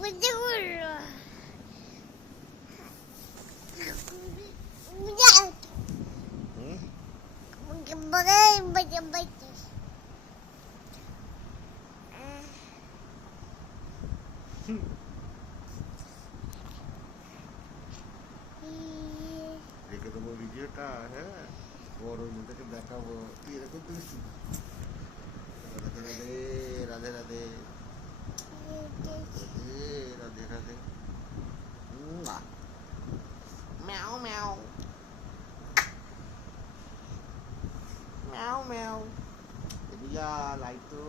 বুঝতে পারলো রেখে দেবো ভিডিওটা, হ্যাঁ, বড় থেকে দেখাবো তুই এরকম তুই রাধে রাধে রাধে রাধে রাধে রাধে ম্যাও ম্যাও ম্যাও ম্যাও রিয়া লাইটো